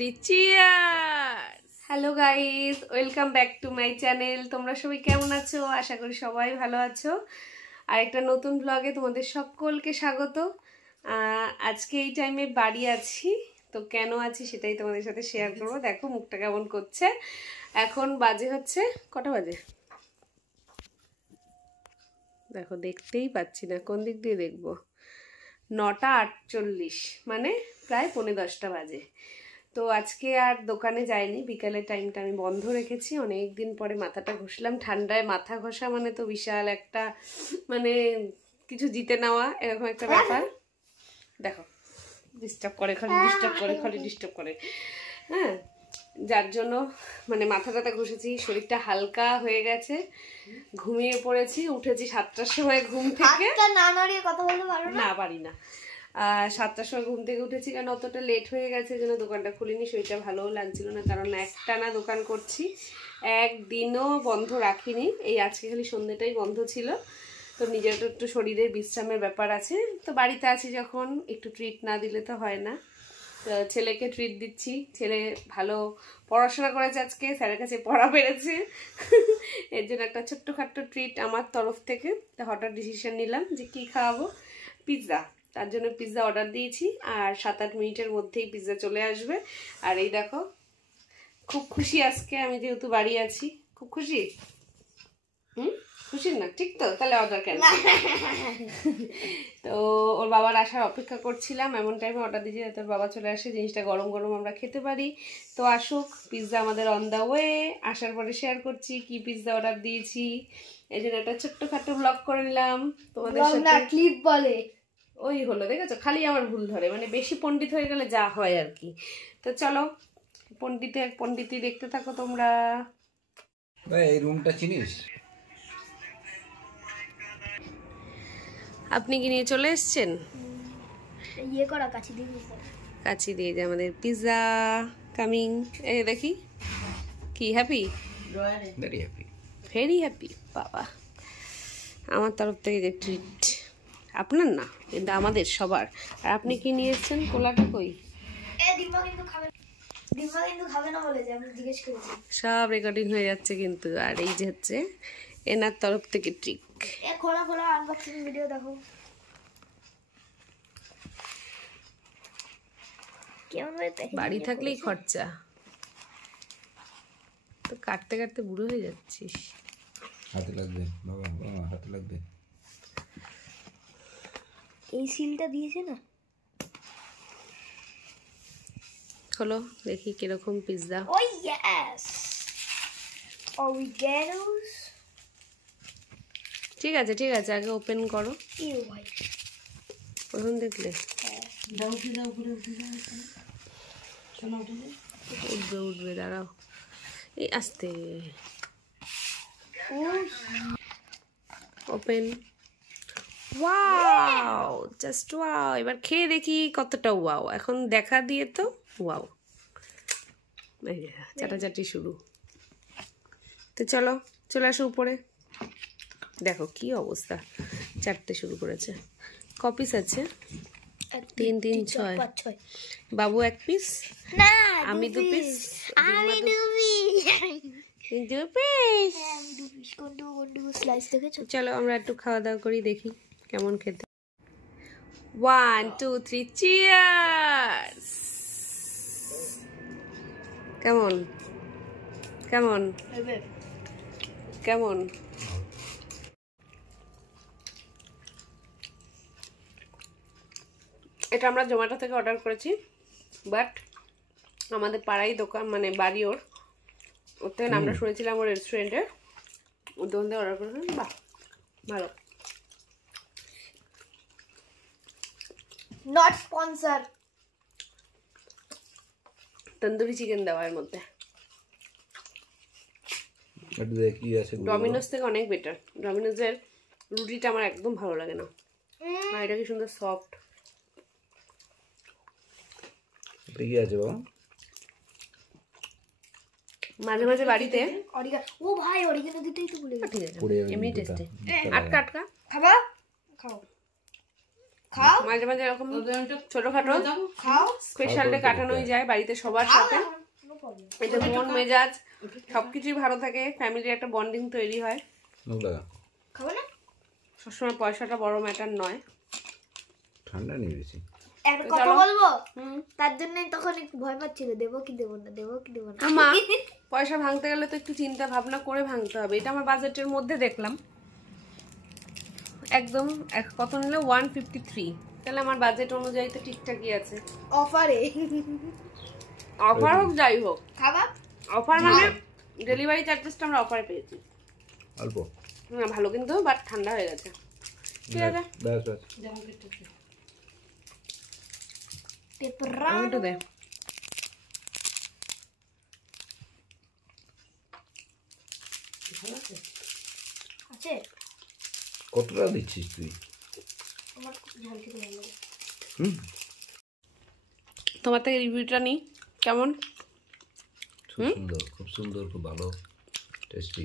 3 cheers. Hello guys, welcome back to my channel. তোমরা সবাই কেমন আছো? আশা করি সবাই ভালো আছো। আর একটা নতুন ব্লগে তোমাদের সকলকে স্বাগত। আজকে এই টাইমে বাড়ি আছি, তো কেন আছি সেটাই তোমাদের সাথে শেয়ার করবো। দেখো মুখটা কেমন করছে। এখন বাজে হচ্ছে কটা বাজে দেখো, দেখতেই পাচ্ছি না কোন দিক দিয়ে দেখবো। 9:48, মানে প্রায় 9:45 বাজে। তো আজকে আর দোকানে যাইনি, বিকালের টাইমটা আমি বন্ধ রেখেছি। অনেক দিন পরে মাথাটা ঘষলাম। ঠান্ডায় মাথা ঘষা মানে তো বিশাল একটা, মানে কিছু জিতে নেওয়া এরকম একটা ব্যাপার। দেখো ডিস্টার্ব করে, ডিস্টার্ব করে। হ্যাঁ, যার জন্য মানে মাথা টাথা ঘষেছি, শরীরটা হালকা হয়ে গেছে। ঘুমিয়ে পড়েছি, উঠেছি 7টার সময় ঘুম থেকে। না পারি না, 7টার সময় ঘুম থেকে উঠেছি, কারণ অতটা লেট হয়ে গেছে জন্য দোকানটা খুলিনি। শরীরটা ভালোও লাগছিল না, কারণ একটানা দোকান করছি, একদিনও বন্ধ রাখিনি। এই আজকে খালি সন্ধ্যেটাই বন্ধ ছিল। তো নিজের একটু শরীরের বিশ্রামের ব্যাপার আছে, তো বাড়িতে আছি যখন একটু ট্রিট না দিলে তো হয় না। তো ছেলেকে ট্রিট দিচ্ছি। ছেলে ভালো পড়াশোনা করেছে, আজকে স্যারের কাছে পড়া পেরেছে। এর জন্য একটা ছোট্টখাট্ট ট্রিট আমার তরফ থেকে। তো হঠাৎ ডিসিশন নিলাম যে কি খাওয়াবো, পিৎজা। তার জন্য পিৎজা অর্ডার দিয়েছি, আর 7-8 মিনিটের মধ্যেই পিৎজা চলে আসবে। আর এই দেখো, খুব খুশি আজকে আমি, যেহেতু বাড়ি আছি। খুব খুশি? খুশি না? ঠিক তো, তাহলে অর্ডার কেন? তো ওর বাবার আসার অপেক্ষা করছিলাম, এমন টাইমে অর্ডার দিয়েছি যাতে ওর বাবা চলে আসে, জিনিসটা গরম গরম আমরা খেতে পারি। তো আসুক, পিৎজা আমাদের অন দ্য ওয়ে। আসার পরে শেয়ার করছি কি পিৎজা অর্ডার দিয়েছি। এই জন্য একটা ছোট্টখাট্টো ব্লগ করে নিলাম তোমাদের সাথে। ক্লিপ বলে ওই হলো, দেখেছো, খালি আমার ভুল ধরে, মানে বেশি পণ্ডিত হয়ে গেলে যা হয় আর কি। তো চলো পণ্ডিতি দেখতে থাকো তোমরা। এই রুমটা চিনিস? আপনি কি নিয়ে চলে এসছেন? ইয়ে করা কাছি দিয়ে যে আমাদের পিৎজা কামিং। এই দেখি, কি হ্যাপি? ভেরি হ্যাপি বাবা। আমার তরফ থেকে যে ট্রিট, আপনার না কিন্তু আমাদের সবার। আর আপনি কি নিয়ে এসছেন? কোলাটা কই? সব রেকর্ডিং হয়ে যাচ্ছে কিন্তু। আর এই যে হচ্ছে এনার তরফ থেকে ট্রিক। আনবক্সিং ভিডিও দেখো বাড়ি থাকলেই খরচা, তো কাটতে কাটতে বুড়ো হয়ে যাচ্ছিস। হাতে লাগবে বাবা, বাবা হাতে লাগবে। এই সিলটা দিয়েছে না, হলো দেখি কিরকম পিৎজা। ও ইয়েস, অরিগানোস। ঠিক আছে ঠিক আছে, আগে ওপেন করো। প্রথম দেখলে উঠবে উঠবে, দাঁড়াও, এই আস্তে ওপেন। Wow, just wow. এবার খেয়ে দেখি কতটা ওয়াও। এখন দেখা দিয়ে তো ওয়াও, চাটাচাটি শুরু। তো চলো, চলে আসো উপরে। দেখো কি অবস্থা, চাটতে শুরু করেছে। কপিস আছে? 3, 3, 6। বাবু 1 পিস, আমি 2 পিস, চলো আমরা একটু খাওয়া দাওয়া করি, দেখি কেমন খেতে। 1, 2, 3 চিয়ার্স। কেমন কেমন কেমন? এটা আমরা জোম্যাটো থেকে অর্ডার করেছি, বাট আমাদের পাড়াই দোকান, মানে বাড়ি ওর থেকে আমরা শুনেছিলাম ওর রেস্টুরেন্টে, ওর দোকান থেকে অর্ডার করেছিলাম। বাহ, ভালো। Not sponsor. তন্দুরি চিকেন দেওয়া এর মধ্যে। ডমিনোজ থেকে অনেক বেটার। ডমিনোজের রুটিটা আমার একদম ভালো লাগে না, আর এটা কি সুন্দর সফট। মাঝে মাঝে বাড়িতে ও ভাই অরিগানো দিতেই তো ভুলে গেছি। ঠিক আছে, এমনি টেস্টে। আটকা আটকা খাবা, খাও। খাও মাঝে মাঝে এরকম ছোটখাটো খাও স্পেশাল ডে কাটানোই যায় বাড়িতে সবার সাথে। এতে মন মেজাজ সবকিছুই ভালো থাকে, ফ্যামিলির একটা বন্ডিং তৈরি হয়। খাবো না সবসময় পয়সাটা বড় ম্যাটার নয়। ঠান্ডা নেই বেশি। একটা কথা বলবো, তার জন্যই তখন একটু ভয় পাচ্ছিল, দেবো কি দেবো না, দেবো কি দেবো না। মা পয়সা ভাঙতে গেলে তো একটু চিন্তা ভাবনা করে ভাঙতে হবে। এটা আমার বাজেটের মধ্যে দেখলাম একদম। কত নিলে 153, তাহলে আমার বাজেট অনুযায়ী তো ঠিকঠাকই আছে। অফারে অফার হোক যাই হোক, খাবা অফার মানে ডেলিভারি চার্জেসটা আমরা অফারে পেয়েছি। অল্প না ভালো কিন্তু, বাট ঠান্ডা হয়ে গেছে। ঠিক আছে ব্যাস ব্যাস। আমাকে দে। আছে কতটা দিচ্ছিস তুই? আমার খুব ঝাল খেতে ভালো লাগে। হুম, তোমার থেকে রিভিউটা নিই কেমন। খুব সুন্দর, খুব সুন্দর, খুব ভালো, টেস্টি।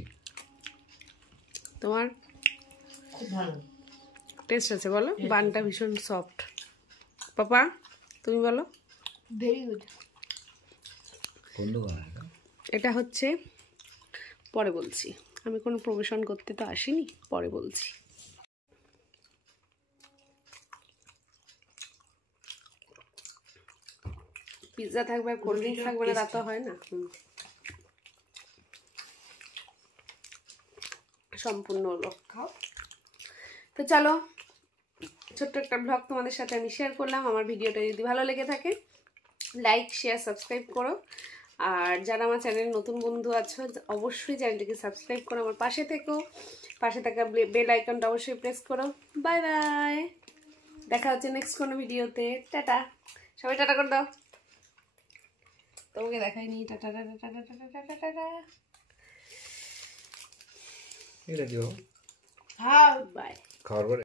তোমার খুব ভালো টেস্ট আছে বলো? বানটা ভীষণ সফট। পাপা তুমি বলো। Very good. কোন দোকান এটা? এটা হচ্ছে, পরে বলছি, আমি কোনো প্রমোশন করতে তো আসিনি, পরে বলছি। পিৎজা থাকবে আর কোল্ড ড্রিঙ্কস থাকবে না, তা তো হয় না। সম্পূর্ণ হলো। খাও তো চলো, ছোট্ট একটা ব্লগ তোমাদের সাথে আমি শেয়ার করলাম। আমার ভিডিওটা যদি ভালো লেগে থাকে লাইক শেয়ার সাবস্ক্রাইব করো। আর যারা আমার চ্যানেল নতুন বন্ধু আছো অবশ্যই চ্যানেলটিকে সাবস্ক্রাইব করো, আমার পাশে থেকো। পাশে থাকা বেল আইকনটা অবশ্যই প্রেস করো। বাই বাই, দেখা হচ্ছে নেক্সট কোনো ভিডিওতে। টাটা, সবাই টাটা করে দাও। তোমাকে দেখাইনি। Tata tata tata tata tata tata. এটা দিও। হ্যাঁ বাই। খাওয়ার পরে